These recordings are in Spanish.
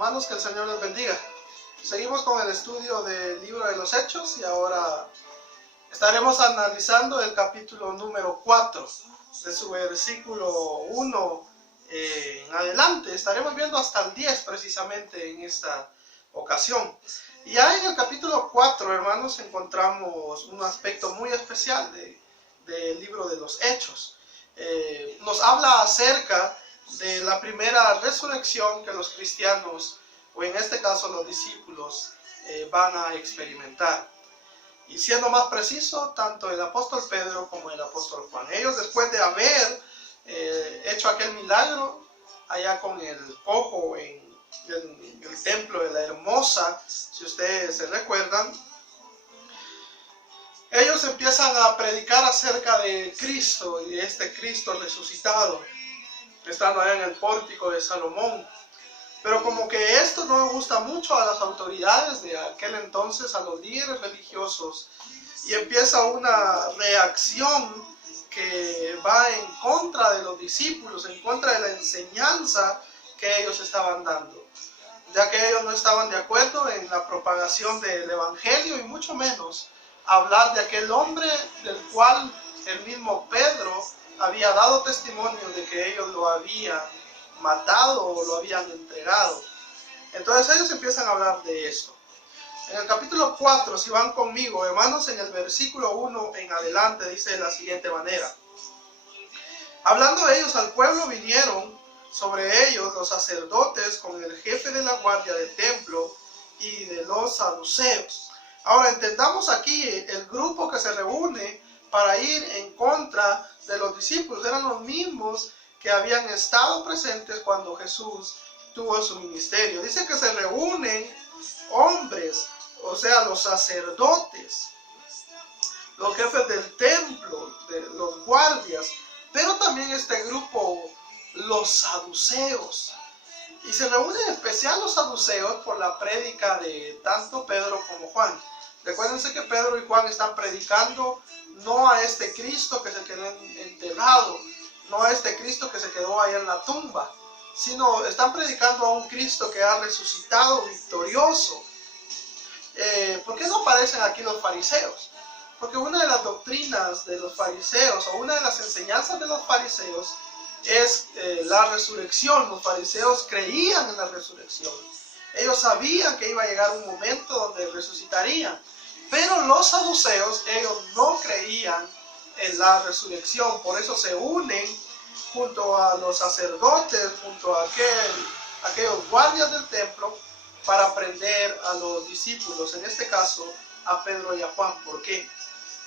Hermanos, que el Señor les bendiga. Seguimos con el estudio del libro de los Hechos y ahora estaremos analizando el capítulo número 4, de su versículo 1 en adelante. Estaremos viendo hasta el 10 precisamente en esta ocasión. Y ya en el capítulo 4, hermanos, encontramos un aspecto muy especial del libro de los Hechos. Nos habla acerca de la primera resurrección que los cristianos, o en este caso los discípulos, van a experimentar. Y siendo más preciso, tanto el apóstol Pedro como el apóstol Juan. Ellos, después de haber hecho aquel milagro allá con el cojo en el templo de la Hermosa, si ustedes se recuerdan, ellos empiezan a predicar acerca de Cristo y de este Cristo resucitado, estando allá en el pórtico de Salomón. Pero como que esto no le gusta mucho a las autoridades de aquel entonces, a los líderes religiosos, y empieza una reacción que va en contra de los discípulos, en contra de la enseñanza que ellos estaban dando, ya que ellos no estaban de acuerdo en la propagación del evangelio y mucho menos hablar de aquel hombre del cual el mismo Pedro había dado testimonio de que ellos lo habían matado o lo habían entregado. Entonces ellos empiezan a hablar de esto. En el capítulo 4, si van conmigo, hermanos, en el versículo 1 en adelante, dice de la siguiente manera: hablando ellos al pueblo, vinieron sobre ellos los sacerdotes con el jefe de la guardia del templo y de los saduceos. Ahora entendamos aquí el grupo que se reúne para ir en contra de los discípulos. Eran los mismos que habían estado presentes cuando Jesús tuvo su ministerio. Dice que se reúnen hombres, o sea, los sacerdotes, los jefes del templo, los guardias, pero también este grupo, los saduceos. Y se reúnen en especial los saduceos por la prédica de tanto Pedro como Juan. Recuérdense que Pedro y Juan están predicando no a este Cristo que se quedó enterrado, no a este Cristo que se quedó ahí en la tumba, sino están predicando a un Cristo que ha resucitado victorioso. ¿Por qué no aparecen aquí los fariseos? Porque una de las doctrinas de los fariseos, o una de las enseñanzas de los fariseos, es la resurrección. Los fariseos creían en la resurrección. Ellos sabían que iba a llegar un momento donde resucitarían. Pero los saduceos, ellos no creían en la resurrección. Por eso se unen junto a los sacerdotes, junto a aquellos guardias del templo, para prender a los discípulos, en este caso a Pedro y a Juan. ¿Por qué?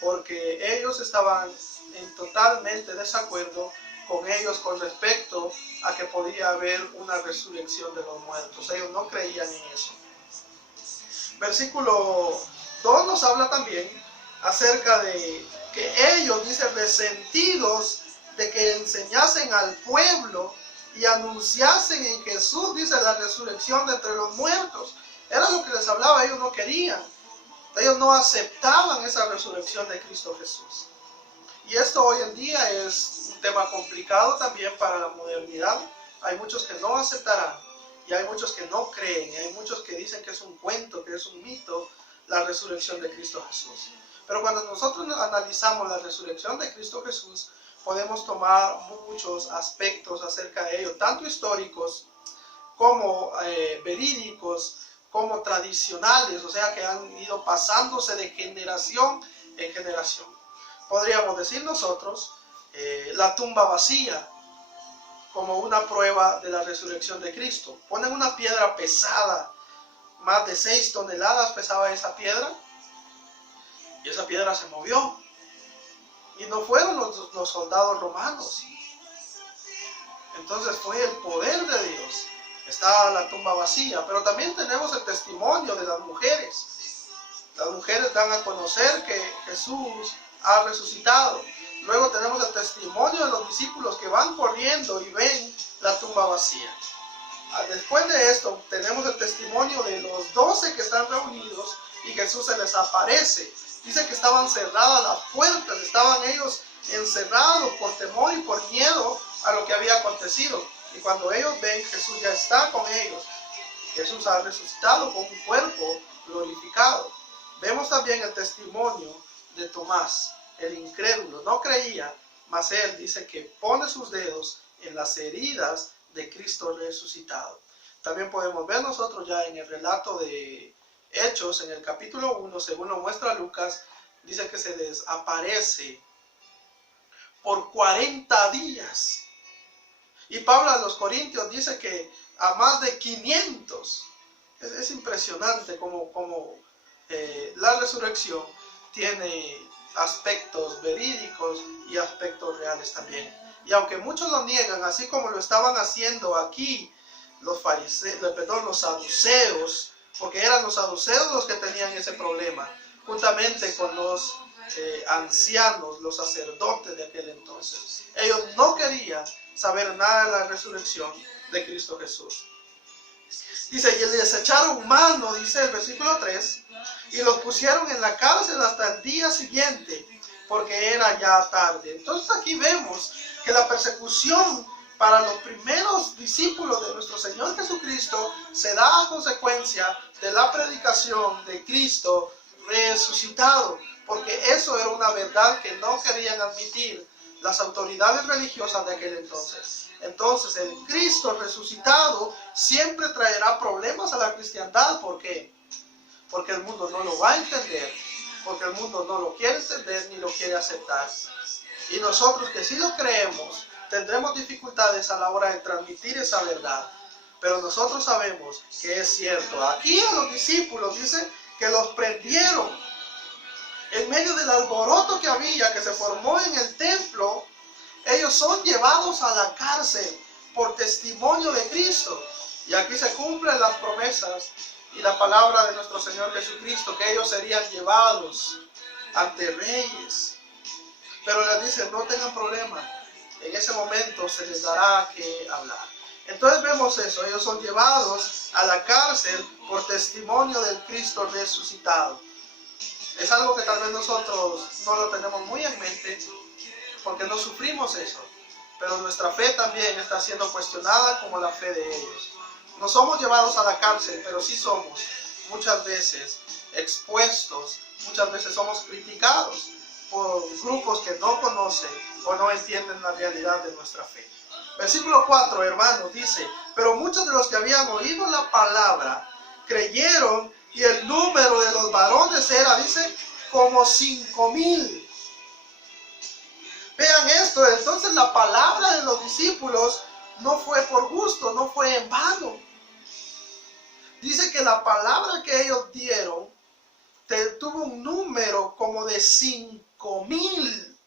Porque ellos estaban en totalmente desacuerdo con ellos con respecto a que podía haber una resurrección de los muertos. Ellos no creían en eso. Versículo 2 nos habla también acerca de que ellos, dice, resentidos de que enseñasen al pueblo y anunciasen en Jesús, dice, la resurrección de entre los muertos. Era lo que les hablaba, ellos no querían. Ellos no aceptaban esa resurrección de Cristo Jesús. Y esto hoy en día es un tema complicado también para la modernidad. Hay muchos que no aceptarán y hay muchos que no creen, y hay muchos que dicen que es un cuento, que es un mito, la resurrección de Cristo Jesús. Pero cuando nosotros analizamos la resurrección de Cristo Jesús, podemos tomar muchos aspectos acerca de ello, tanto históricos como verídicos, como tradicionales, o sea que han ido pasándose de generación en generación. Podríamos decir nosotros la tumba vacía como una prueba de la resurrección de Cristo. Ponen una piedra pesada, más de 6 toneladas pesaba esa piedra, y esa piedra se movió. Y no fueron los soldados romanos. Entonces fue el poder de Dios. Está la tumba vacía, pero también tenemos el testimonio de las mujeres. Las mujeres dan a conocer que Jesús ha resucitado. Luego tenemos el testimonio de los discípulos que van corriendo y ven la tumba vacía. Después de esto tenemos el testimonio de los 12 que están reunidos y Jesús se les aparece. Dice que estaban cerradas las puertas, estaban ellos encerrados por temor y por miedo a lo que había acontecido. Y cuando ellos ven, Jesús ya está con ellos. Jesús ha resucitado con un cuerpo glorificado. Vemos también el testimonio de Tomás, el incrédulo. No creía, mas él dice que pone sus dedos en las heridas de Cristo resucitado. También podemos ver nosotros ya en el relato de Hechos, en el capítulo 1, según lo muestra Lucas, dice que se les aparece por 40 días. Y Pablo a los Corintios dice que a más de 500. Es impresionante como la resurrección tiene aspectos verídicos y aspectos reales también. Y aunque muchos lo niegan, así como lo estaban haciendo aquí los saduceos, porque eran los saduceos los que tenían ese problema, juntamente con los ancianos, los sacerdotes de aquel entonces. Ellos no querían saber nada de la resurrección de Cristo Jesús. Dice, y les echaron mano, dice el versículo 3, y los pusieron en la cárcel hasta el día siguiente, porque era ya tarde. Entonces aquí vemos que la persecución para los primeros discípulos de nuestro Señor Jesucristo se da a consecuencia de la predicación de Cristo resucitado, porque eso era una verdad que no querían admitir las autoridades religiosas de aquel entonces. Entonces el Cristo resucitado siempre traerá problemas a la cristiandad. ¿Por qué? Porque el mundo no lo va a entender, porque el mundo no lo quiere entender ni lo quiere aceptar. Y nosotros que sí lo creemos, tendremos dificultades a la hora de transmitir esa verdad. Pero nosotros sabemos que es cierto. Aquí a los discípulos dice que los prendieron. En medio del alboroto que había, que se formó en el templo, ellos son llevados a la cárcel por testimonio de Cristo. Y aquí se cumplen las promesas y la palabra de nuestro Señor Jesucristo, que ellos serían llevados ante reyes. Pero les dice, no tengan problema, en ese momento se les dará que hablar. Entonces vemos eso, ellos son llevados a la cárcel por testimonio del Cristo resucitado. Es algo que tal vez nosotros no lo tenemos muy en mente, porque no sufrimos eso. Pero nuestra fe también está siendo cuestionada como la fe de ellos. No somos llevados a la cárcel, pero sí somos muchas veces expuestos, muchas veces somos criticados por grupos que no conocen o no entienden la realidad de nuestra fe. Versículo 4, hermanos, dice, pero muchos de los que habían oído la palabra creyeron, y el número de los varones era, dice, como 5,000. Vean esto, entonces la palabra de los discípulos no fue por gusto, no fue en vano. Dice que la palabra que ellos dieron tuvo un número como de 5,000.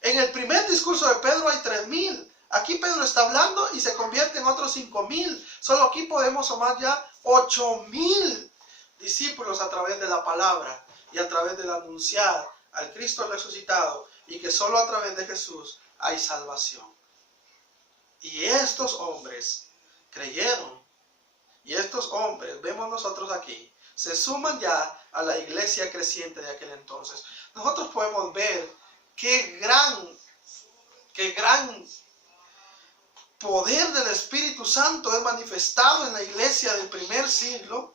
En el primer discurso de Pedro hay 3,000. Aquí Pedro está hablando y se convierte en otros 5,000. Solo aquí podemos sumar ya 8,000 discípulos a través de la palabra y a través del anunciar al Cristo resucitado, y que solo a través de Jesús hay salvación. Y estos hombres creyeron. Y estos hombres, vemos nosotros aquí, se suman ya a la iglesia creciente de aquel entonces. Nosotros podemos ver qué gran poder del Espíritu Santo es manifestado en la iglesia del primer siglo.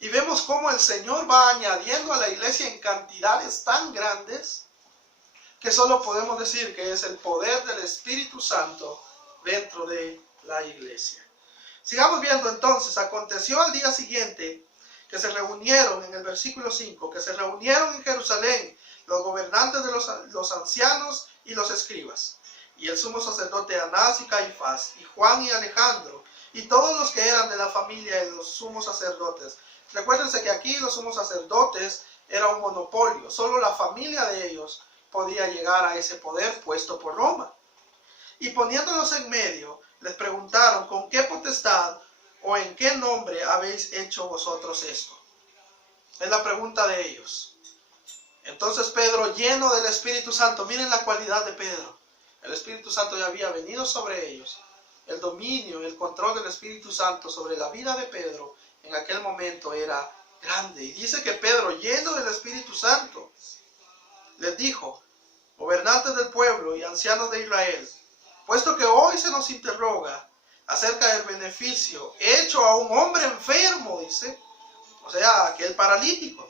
Y vemos cómo el Señor va añadiendo a la iglesia en cantidades tan grandes que solo podemos decir que es el poder del Espíritu Santo dentro de la iglesia. Sigamos viendo entonces. Aconteció al día siguiente que se reunieron, en el versículo 5, que se reunieron en Jerusalén los gobernantes de los ancianos y los escribas, y el sumo sacerdote Anás y Caifás, y Juan y Alejandro, y todos los que eran de la familia de los sumos sacerdotes. Recuérdense que aquí los sumos sacerdotes era un monopolio, solo la familia de ellos podía llegar a ese poder puesto por Roma. Y poniéndolos en medio, les preguntaron, ¿con qué potestad o en qué nombre habéis hecho vosotros esto? Es la pregunta de ellos. Entonces Pedro, lleno del Espíritu Santo, miren la cualidad de Pedro. El Espíritu Santo ya había venido sobre ellos. El dominio, el control del Espíritu Santo sobre la vida de Pedro en aquel momento era grande. Y dice que Pedro, lleno del Espíritu Santo, les dijo, gobernantes del pueblo y ancianos de Israel, puesto que hoy se nos interroga acerca del beneficio hecho a un hombre enfermo, dice, o sea, aquel paralítico,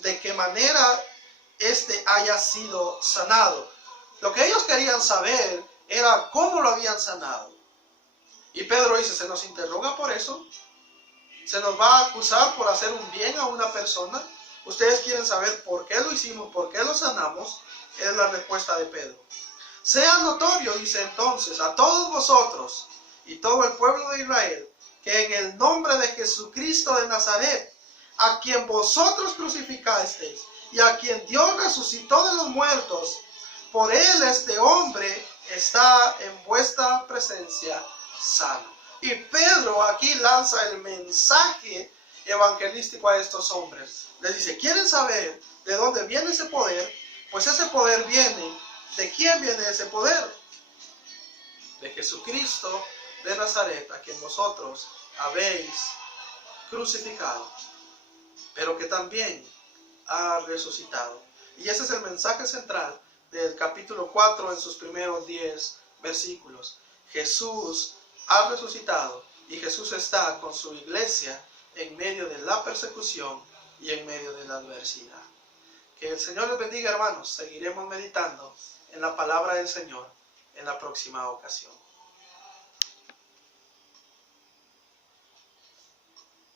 de qué manera éste haya sido sanado. Lo que ellos querían saber era cómo lo habían sanado. Y Pedro dice, ¿se nos interroga por eso? ¿Se nos va a acusar por hacer un bien a una persona? ¿Ustedes quieren saber por qué lo hicimos, por qué lo sanamos? Es la respuesta de Pedro. Sea notorio, dice entonces, a todos vosotros y todo el pueblo de Israel, que en el nombre de Jesucristo de Nazaret, a quien vosotros crucificasteis y a quien Dios resucitó de los muertos, por él este hombre está en vuestra presencia sano. Y Pedro aquí lanza el mensaje evangelístico a estos hombres. Les dice, ¿quieren saber de dónde viene ese poder? Pues ese poder viene, ¿de quién viene ese poder? De Jesucristo de Nazaret, a quien vosotros habéis crucificado, pero que también ha resucitado. Y ese es el mensaje central del capítulo 4 en sus primeros 10 versículos. Jesús ha resucitado y Jesús está con su iglesia en medio de la persecución y en medio de la adversidad. Que el Señor les bendiga, hermanos. Seguiremos meditando en la palabra del Señor en la próxima ocasión.